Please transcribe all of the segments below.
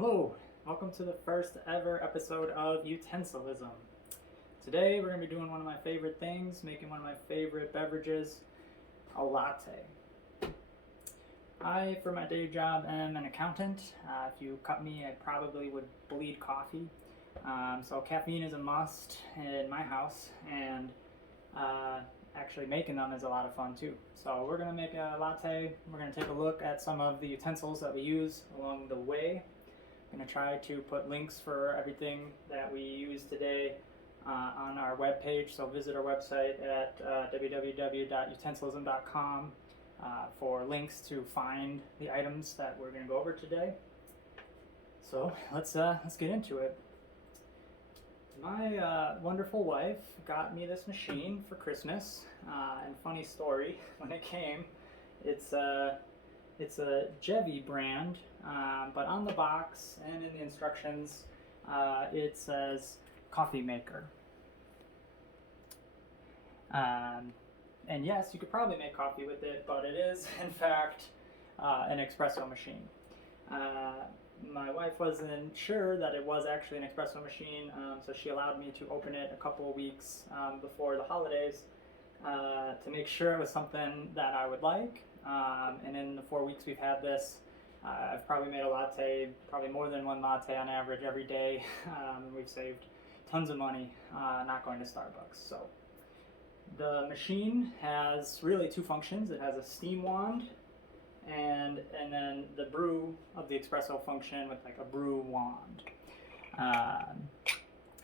Hello, welcome to the first ever episode of Utensilism. Today we're going to be doing one of my favorite things, making one of my favorite beverages, a latte. I, for my day job, am an accountant. If you cut me, I probably would bleed coffee. So caffeine is a must in my house, and actually making them is a lot of fun too. So we're going to make a latte. We're going to take a look at some of the utensils that we use along the way. I'm going to try to put links for everything that we use today on our webpage. So visit our website at www.utensilism.com for links to find the items that we're going to go over today. So let's get into it. My wonderful wife got me this machine for Christmas, and funny story, when it came, it's a Jevi brand, but on the box and in the instructions it says coffee maker. And yes, you could probably make coffee with it, but it is in fact an espresso machine. My wife wasn't sure that it was actually an espresso machine, so she allowed me to open it a couple of weeks before the holidays to make sure it was something that I would like. And in the 4 weeks we've had this, I've probably made a latte, probably more than one latte on average every day, and we've saved tons of money not going to Starbucks. So the machine has really two functions. It has a steam wand and then the brew of the espresso function with like a brew wand,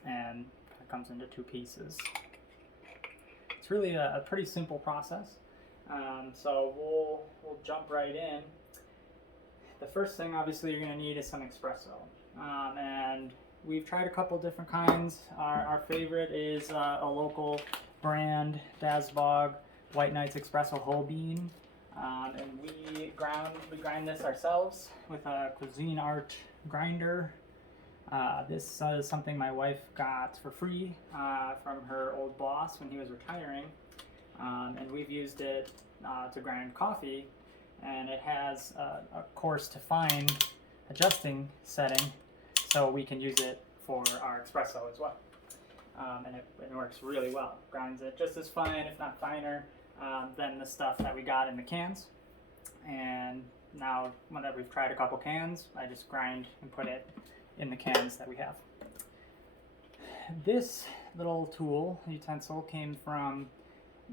and it comes into two pieces. It's really a pretty simple process. So we'll jump right in. The first thing obviously you're going to need is some espresso, and we've tried a couple different kinds. Our favorite is a local brand, Dasbog White Knights Espresso Whole Bean, and we grind this ourselves with a Cuisine Art grinder. This is something my wife got for free from her old boss when he was retiring, and we've used it to grind coffee, and it has a coarse to fine adjusting setting, so we can use it for our espresso as well. And it works really well. Grinds it just as fine, if not finer, than the stuff that we got in the cans. And now, whenever we've tried a couple cans, I just grind and put it in the cans that we have. This little tool, utensil, came from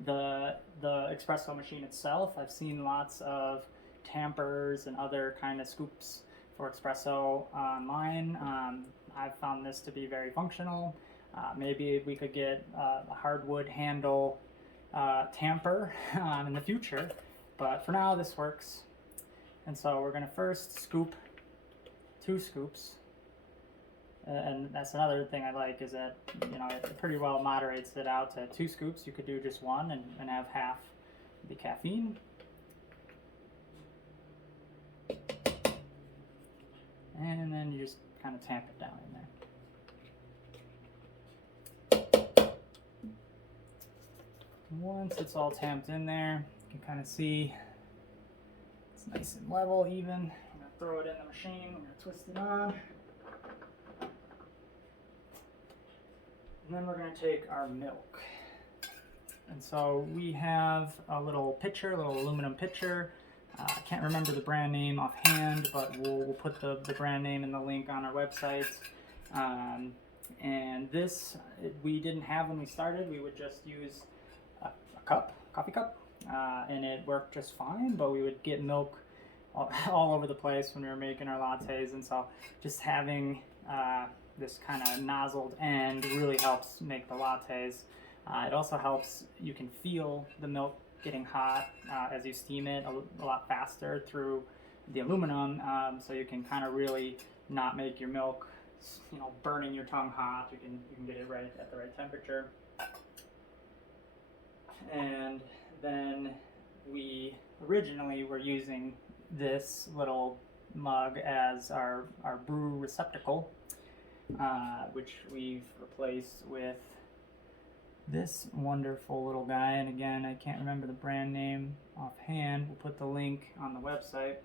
the espresso machine itself. I've seen lots of tampers and other kind of scoops for espresso online. I've found this to be very functional. Maybe we could get a hardwood handle tamper in the future, but for now this works. And so we're going to first scoop 2 scoops. And that's another thing I like, is that, you know, it pretty well moderates it out to 2 scoops. You could do just one and have half the caffeine. And then you just kind of tamp it down in there. Once it's all tamped in there, you can kind of see it's nice and level, even. I'm going to throw it in the machine, I'm going to twist it on. And then we're going to take our milk. And so we have a little pitcher, a little aluminum pitcher. I can't remember the brand name offhand, but we'll put the brand name in the link on our website. And this we didn't have when we started. We would just use a coffee cup, and it worked just fine, but we would get milk all over the place when we were making our lattes. And so just having this kind of nozzled end really helps make the lattes. It also helps, you can feel the milk getting hot as you steam it a lot faster through the aluminum, so you can kind of really not make your milk, you know, burning your tongue hot. You can get it right at the right temperature. And then we originally were using this little mug as our brew receptacle, which we've replaced with this wonderful little guy. And again, I can't remember the brand name offhand. We'll put the link on the website.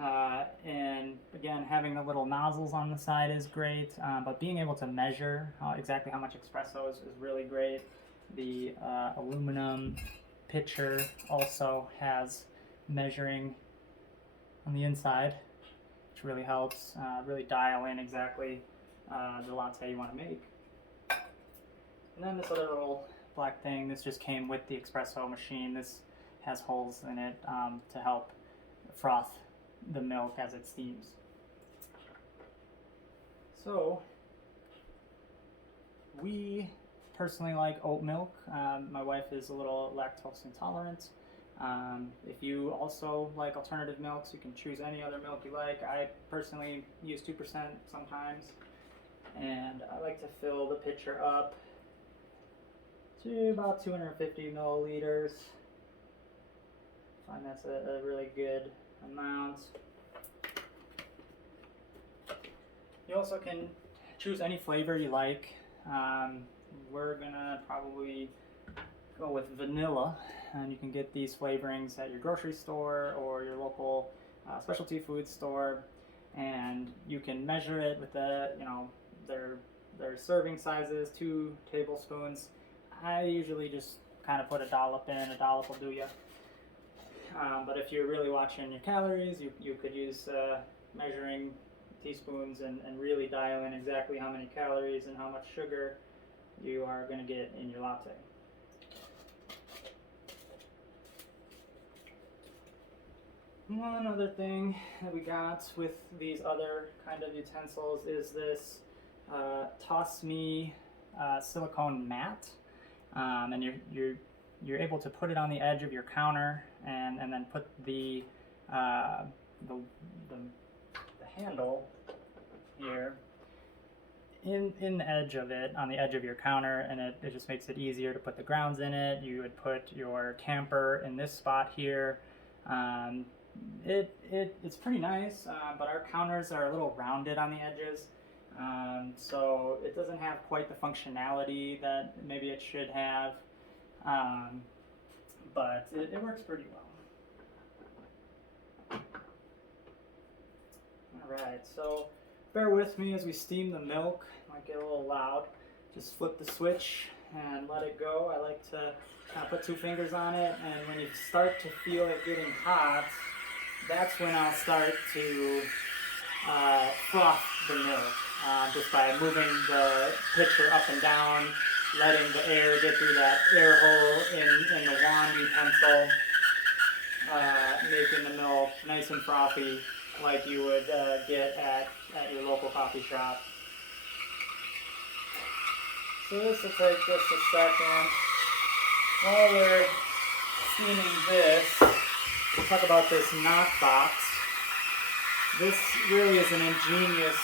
And again, having the little nozzles on the side is great, but being able to measure exactly how much espresso is really great. The aluminum pitcher also has measuring on the inside, which really helps really dial in exactly the latte you want to make. And then this other little black thing, this just came with the espresso machine. This has holes in it to help froth the milk as it steams. So we personally like oat milk. My wife is a little lactose intolerant. If you also like alternative milks, you can choose any other milk you like. I personally use 2% sometimes, and I like to fill the pitcher up to about 250 milliliters. I find that's a really good amount. You also can choose any flavor you like. We're gonna probably go with vanilla, and you can get these flavorings at your grocery store or your local specialty food store, and you can measure it with their serving sizes, 2 tablespoons. I usually just kind of put a dollop in. A dollop will do you. But if you're really watching your calories, you could use measuring teaspoons and really dial in exactly how many calories and how much sugar you are going to get in your latte. One other thing that we got with these other kind of utensils is this Toss Me silicone mat, and you're able to put it on the edge of your counter and then put the handle here in the edge of it, on the edge of your counter, and it just makes it easier to put the grounds in it. You would put your camper in this spot here. It's pretty nice, but our counters are a little rounded on the edges, so it doesn't have quite the functionality that maybe it should have, but it works pretty well. Alright, so bear with me as we steam the milk. Might get a little loud. Just flip the switch and let it go. I like to kind of put 2 fingers on it, and when you start to feel it getting hot, that's when I'll start to froth the milk, just by moving the pitcher up and down, letting the air get through that air hole in the wand utensil, making the milk nice and frothy like you would get at your local coffee shop. So this will take just a second. While we're steaming this, we'll talk about this knock box. This really is an ingenious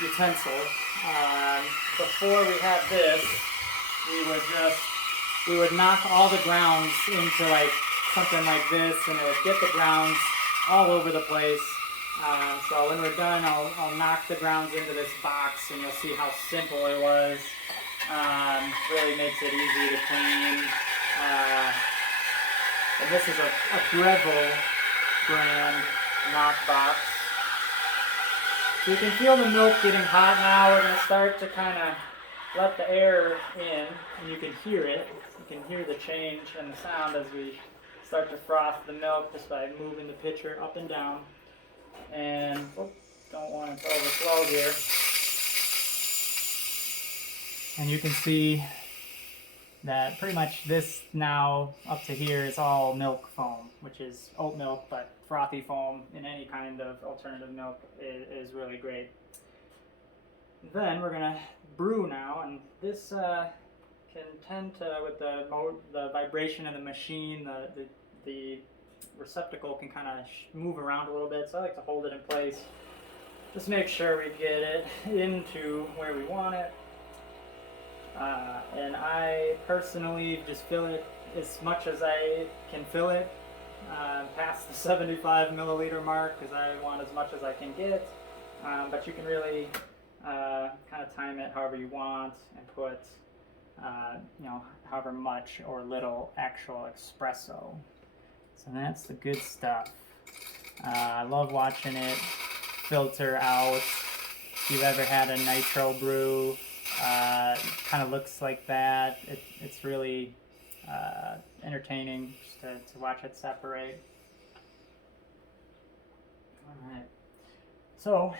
utensil. Before we had this, we would knock all the grounds into like something like this, and it would get the grounds all over the place. So when we're done, I'll knock the grounds into this box, and you'll see how simple it was. Really makes it easy to clean. And this is a Breville brand knock box. So you can feel the milk getting hot now. We're going to start to kind of let the air in, and you can hear it. You can hear the change and the sound as we start to froth the milk just by moving the pitcher up and down. And don't want it to overflow here. And you can see that pretty much this now up to here is all milk foam, which is oat milk, but frothy foam in any kind of alternative milk is really great. Then we're gonna brew now, and this can tend to, with the vibration of the machine, the receptacle can kind of move around a little bit, so I like to hold it in place. Just make sure we get it into where we want it. And I personally just fill it as much as I can fill it, past the 75 milliliter mark, because I want as much as I can get. But you can really kind of time it however you want and put however much or little actual espresso. So that's the good stuff. I love watching it filter out. If you've ever had a nitro brew, kind of looks like that. It's really entertaining just to watch it separate. Alright, so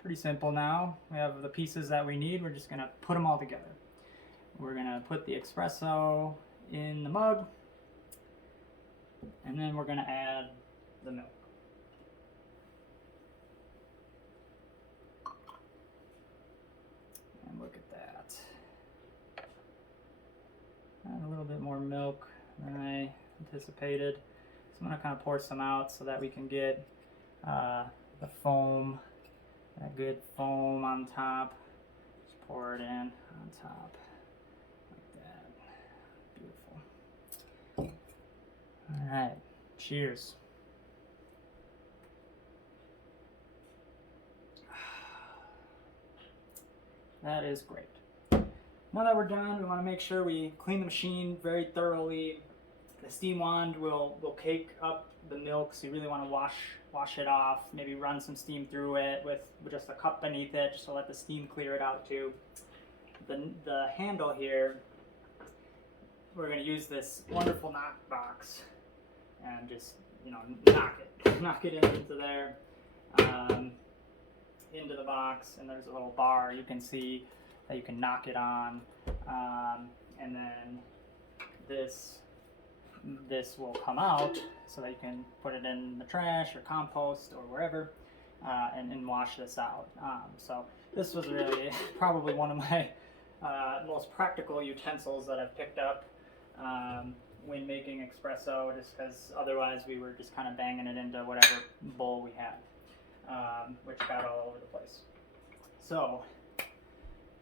pretty simple now. We have the pieces that we need. We're just going to put them all together. We're going to put the espresso in the mug, and then we're going to add the milk. And look at that. Add a little bit more milk than I anticipated. So I'm going to kind of pour some out so that we can get the foam, that good foam on top. Just pour it in on top like that. Beautiful. All right, cheers. That is great. Now that we're done, we want to make sure we clean the machine very thoroughly. The steam wand will cake up the milk, so you really want to wash it off. Maybe run some steam through it with just a cup beneath it, just to let the steam clear it out too. The handle here, we're going to use this wonderful knock box and just knock it into there, into the box, and there's a little bar you can see that you can knock it on, and then this will come out so that you can put it in the trash or compost or wherever, and wash this out. So this was really probably one of my most practical utensils that I've picked up when making espresso, just because otherwise we were just kind of banging it into whatever bowl we had, which got all over the place. So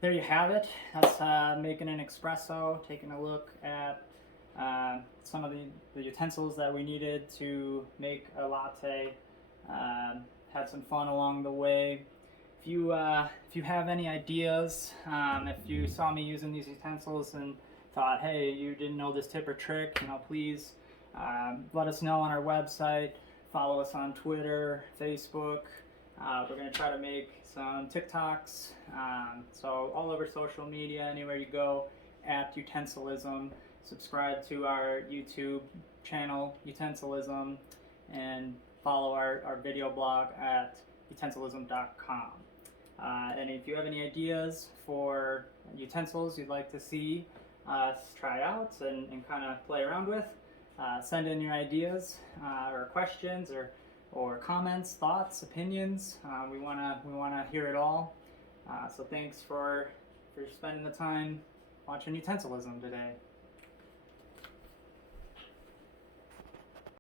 there you have it. That's making an espresso, taking a look at some of the utensils that we needed to make a latte. Had some fun along the way. If you have any ideas, if you saw me using these utensils and thought, hey, you didn't know this tip or trick, please let us know on our website. Follow us on Twitter, Facebook. We're going to try to make some TikToks. So all over social media, anywhere you go, at Utensilism. Subscribe to our YouTube channel, Utensilism, and follow our video blog at utensilism.com. And if you have any ideas for utensils you'd like to see us try out and kind of play around with, send in your ideas or questions or comments, thoughts, opinions. We wanna hear it all. So thanks for spending the time watching Utensilism today.